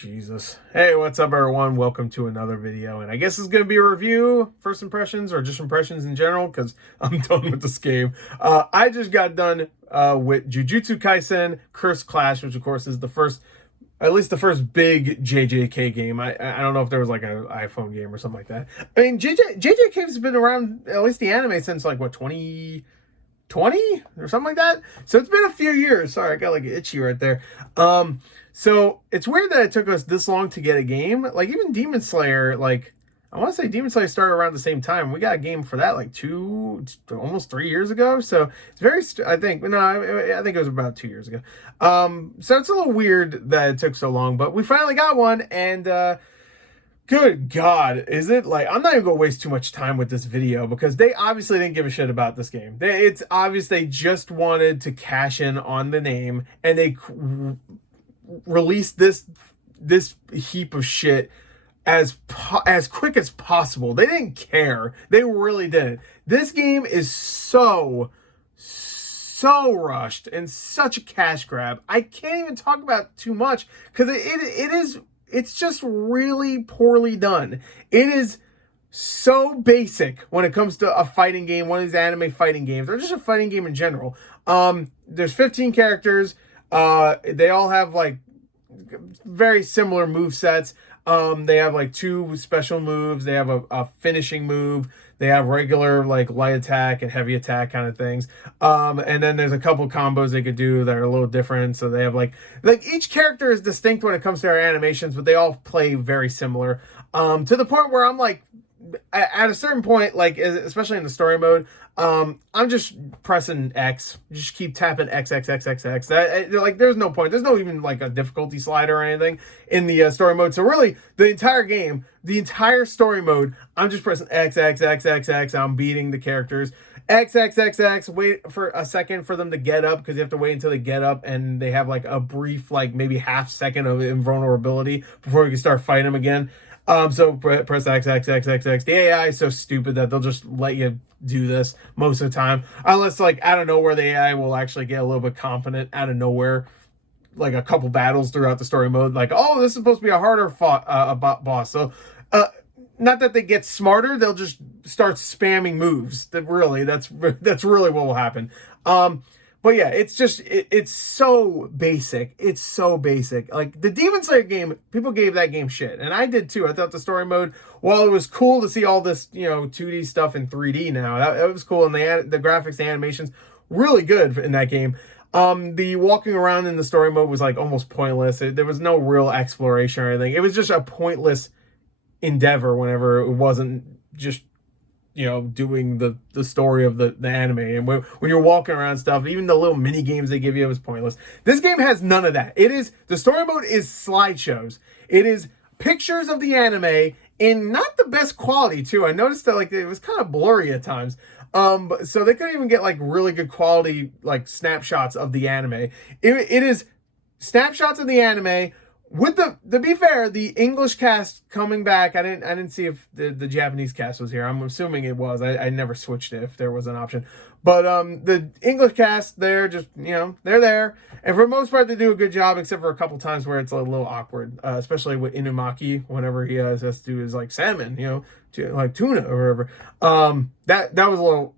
Jesus. Hey, what's up, everyone? Welcome to another video. And I guess it's going to be a review, first impressions, or just impressions in general, because I'm done with this game. I just got done with Jujutsu Kaisen Curse Clash, which, of course, is the first, at least the first big JJK game. I don't know if there was like an iPhone game or something like that. I mean, JJK's been around, at least the anime, since like, what, 2020 or something like that? So it's been a few years. Sorry, I got like itchy right there. So it's weird that it took us this long to get a game. Like even Demon Slayer, like I want to say Demon Slayer started around the same time. We got a game for that like almost 3 years ago. So it's very, I think it was about 2 years ago. So it's a little weird that it took so long, but we finally got one. And good God, is it like, I'm not even gonna waste too much time with this video because they obviously didn't give a shit about this game. It's obvious they just wanted to cash in on the name, and they released this heap of shit as quick as possible. They didn't care. They really didn't. This game is so rushed and such a cash grab. I can't even talk about it too much because it's just really poorly done. It is so basic when it comes to a fighting game, one of these anime fighting games, or just a fighting game in general. There's 15 characters. They all have like very similar move sets. They have like 2 special moves. They have a finishing move. They have regular like light attack and heavy attack kind of things. And then there's a couple combos they could do that are a little different. So they have like each character is distinct when it comes to their animations, but they all play very similar. To the point where I'm like, at a certain point, like especially in the story mode, I'm just pressing X. Just keep tapping X. Like there's no point. There's no even like a difficulty slider or anything in the story mode. So really, the entire game, the entire story mode, I'm just pressing X. I'm beating the characters. X. Wait for a second for them to get up because you have to wait until they get up and they have like a brief, like maybe half second of invulnerability before you can start fighting them again. So press X. The AI is so stupid that they'll just let you do this most of the time. Unless, like, out of nowhere, the AI will actually get a little bit competent out of nowhere. Like, a couple battles throughout the story mode. Like, oh, this is supposed to be a harder boss. So, not that they get smarter, they'll just start spamming moves. That's really what will happen. But yeah, it's just, it's so basic. It's so basic. Like, the Demon Slayer game, people gave that game shit. And I did too. I thought the story mode, while it was cool to see all this, 2D stuff in 3D now, that was cool. And the graphics, the animations, really good in that game. The walking around in the story mode was like almost pointless. There was no real exploration or anything. It was just a pointless endeavor whenever it wasn't just doing the story of the anime. And when you're walking around stuff, even the little mini games they give you, it was pointless. This game has none of that. The story mode is slideshows. It is pictures of the anime in not the best quality too. I noticed that like it was kind of blurry at times. So they couldn't even get like really good quality like snapshots of the anime. It is snapshots of the anime. To be fair, the English cast coming back, I didn't see if the Japanese cast was here. I'm assuming it was. I never switched it if there was an option. But the English cast, they're just, they're there. And for the most part, they do a good job, except for a couple times where it's a little awkward, especially with Inumaki, whenever he has to do his like salmon, like tuna or whatever. That was a little.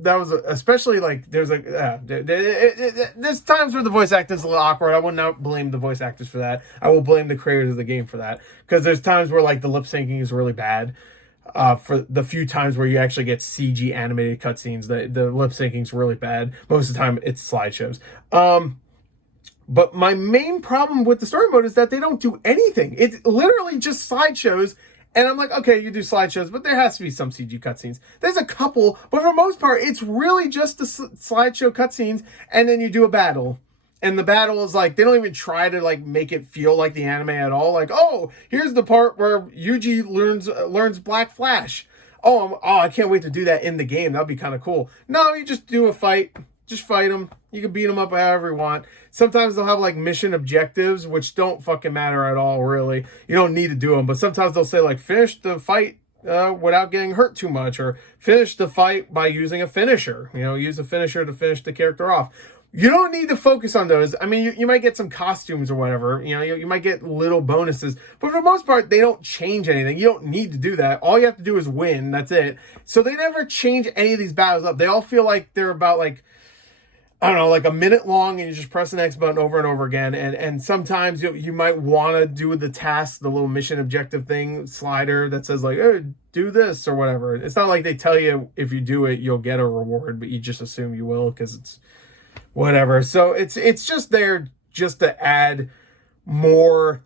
That was especially like there's like there's times where the voice acting is a little awkward. I would not blame the voice actors for that. I will blame the creators of the game for that, because there's times where like the lip syncing is really bad. For the few times where you actually get CG animated cutscenes, the lip syncing is really bad. Most of the time it's slideshows. But my main problem with the story mode is that they don't do anything. It's literally just slideshows. And I'm like, okay, you do slideshows, but there has to be some CG cutscenes. There's a couple, but for the most part, it's really just the slideshow cutscenes, and then you do a battle. And the battle is like, they don't even try to like make it feel like the anime at all. Like, oh, here's the part where Yuji learns Black Flash. I can't wait to do that in the game. That'd be kind of cool. No, you just do a fight. Just fight them. You can beat them up however you want. Sometimes they'll have like mission objectives, which don't fucking matter at all, really. You don't need to do them. But sometimes they'll say like, finish the fight without getting hurt too much. Or finish the fight by using a finisher. Use a finisher to finish the character off. You don't need to focus on those. I mean, you might get some costumes or whatever. You might get little bonuses. But for the most part, they don't change anything. You don't need to do that. All you have to do is win. That's it. So they never change any of these battles up. They all feel like they're about like, I don't know, like a minute long, and you just press the next button over and over again. And sometimes you might want to do the task, the little mission objective thing slider that says like, hey, do this or whatever. It's not like they tell you if you do it, you'll get a reward, but you just assume you will because it's whatever. So it's just there just to add more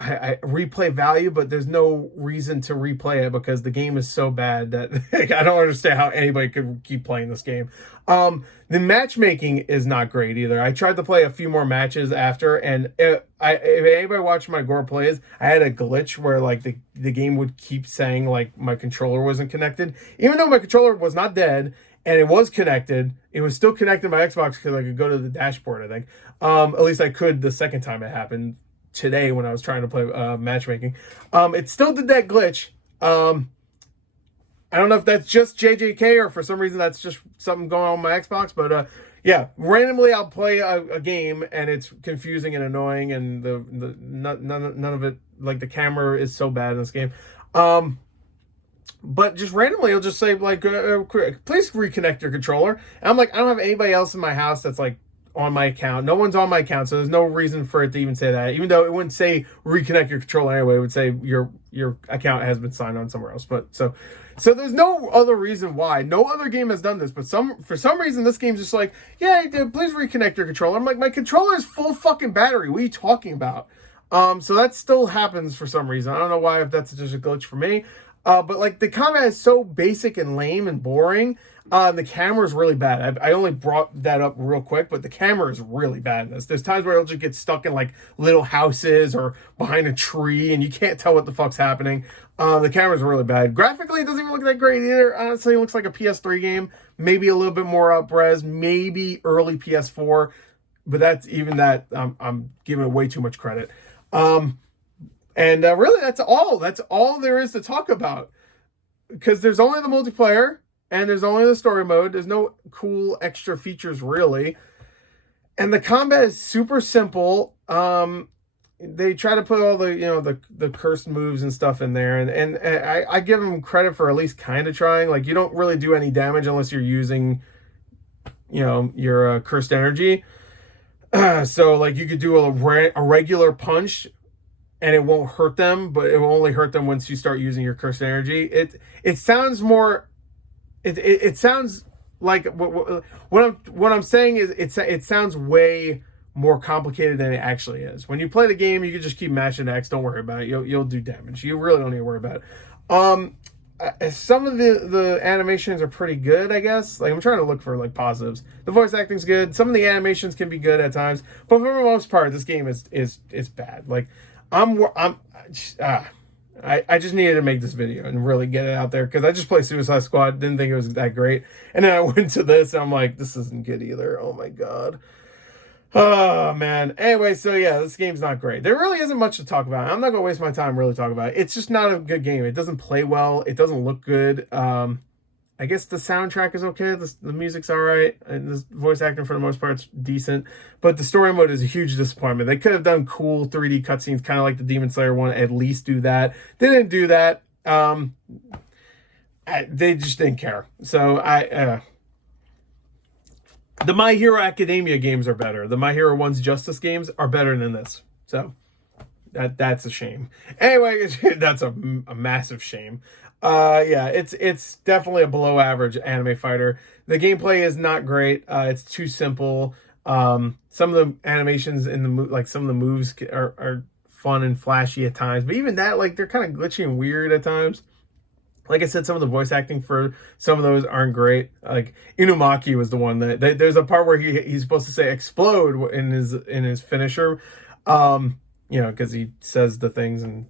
I replay value, but there's no reason to replay it because the game is so bad that like, I don't understand how anybody could keep playing this game. The matchmaking is not great either. I tried to play a few more matches after, and if anybody watched my Gore plays, I had a glitch where like the game would keep saying like my controller wasn't connected, even though my controller was not dead and it was connected. It was still connected to my Xbox because I could go to the dashboard, I think. At least I could the second time it happened today when I was trying to play matchmaking. It still did that glitch. I don't know if that's just JJK or for some reason that's just something going on with my Xbox, but yeah, randomly I'll play a game and it's confusing and annoying, and none of it, like the camera is so bad in this game. But just randomly it'll just say like, please reconnect your controller. And I'm like, I don't have anybody else in my house that's like on my account. No one's on my account, so there's no reason for it to even say that. Even though it wouldn't say reconnect your controller anyway, it would say your account has been signed on somewhere else. But so there's no other reason why. No other game has done this, but for some reason this game's just like, yeah, please reconnect your controller. I'm like, my controller is full fucking battery. What are you talking about? So that still happens for some reason. I don't know why, if that's just a glitch for me. But like the combat is so basic and lame and boring. The camera is really bad. I only brought that up real quick, but the camera is really bad in this. There's times where it'll just get stuck in like little houses or behind a tree, and you can't tell what the fuck's happening. The camera's really bad. Graphically, it doesn't even look that great either. Honestly, it looks like a PS3 game. Maybe a little bit more up-res, maybe early PS4, but that's even that. I'm giving it way too much credit. And really, that's all. That's all there is to talk about. Because there's only the multiplayer, and there's only the story mode. There's no cool extra features, really. And the combat is super simple. They try to put all the the cursed moves and stuff in there. And I give them credit for at least kind of trying. Like, you don't really do any damage unless you're using, your cursed energy. So, like, you could do a regular punch, and it won't hurt them, but it will only hurt them once you start using your cursed energy. It sounds more. It sounds like what I'm saying is it sounds way more complicated than it actually is. When you play the game, you can just keep mashing X. Don't worry about it. You'll do damage. You really don't need to worry about it. Some of the animations are pretty good, I guess. Like, I'm trying to look for like positives. The voice acting's good. Some of the animations can be good at times, but for the most part, this game is bad. Like, I just needed to make this video and really get it out there because I just played Suicide Squad, didn't think it was that great, and then I went to this and I'm like, this isn't good either. Oh my god. Oh man. Anyway, so yeah, this game's not great. There really isn't much to talk about. I'm not gonna waste my time really talking about it. It's just not a good game. It doesn't play well. It doesn't look good. I guess the soundtrack is okay. The music's all right. And the voice acting for the most part is decent. But the story mode is a huge disappointment. They could have done cool 3D cutscenes, kind of like the Demon Slayer one. At least do that. They didn't do that. They just didn't care. So the My Hero Academia games are better. The My Hero One's Justice games are better than this. So that's a shame. Anyway, that's a massive shame. Yeah, it's definitely a below average anime fighter. The gameplay is not great. It's too simple. Some of the animations in some of the moves are fun and flashy at times, but even that, like, they're kind of glitchy and weird at times. Like I said, some of the voice acting for some of those aren't great. Like, Inumaki was the one that there's a part where he's supposed to say explode in his finisher, because he says the things and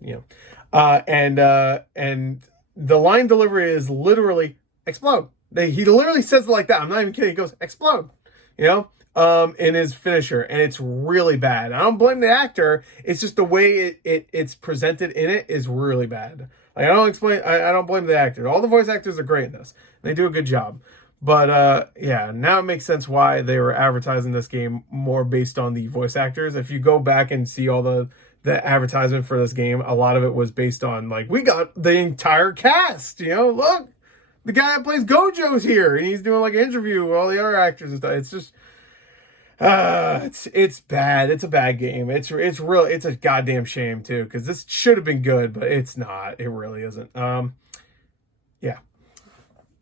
and the line delivery is literally explode. He literally says it like that. I'm not even kidding. He goes explode, in his finisher, and it's really bad. I don't blame the actor. It's just the way it's presented in it is really bad. Like, I don't blame the actor. All the voice actors are great in this. They do a good job. But yeah, now it makes sense why they were advertising this game more based on the voice actors. If you go back and see all the advertisement for this game, a lot of it was based on like, we got the entire cast, you know, look, the guy that plays Gojo's here and he's doing like an interview with all the other actors and stuff. It's just it's bad. It's a bad game. It's a goddamn shame too, because this should have been good, but it's not. It really isn't. Yeah.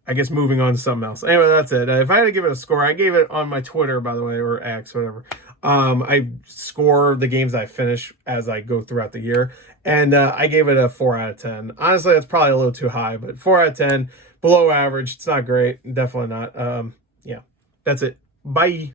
I guess moving on to something else. Anyway, that's it. If I had to give it a score, I gave it on my Twitter, by the way, or X, whatever. I score the games I finish as I go throughout the year, and I gave it a 4 out of 10. Honestly, that's probably a little too high, but 4 out of 10, below average. It's not great. Definitely not. Yeah, that's it. Bye.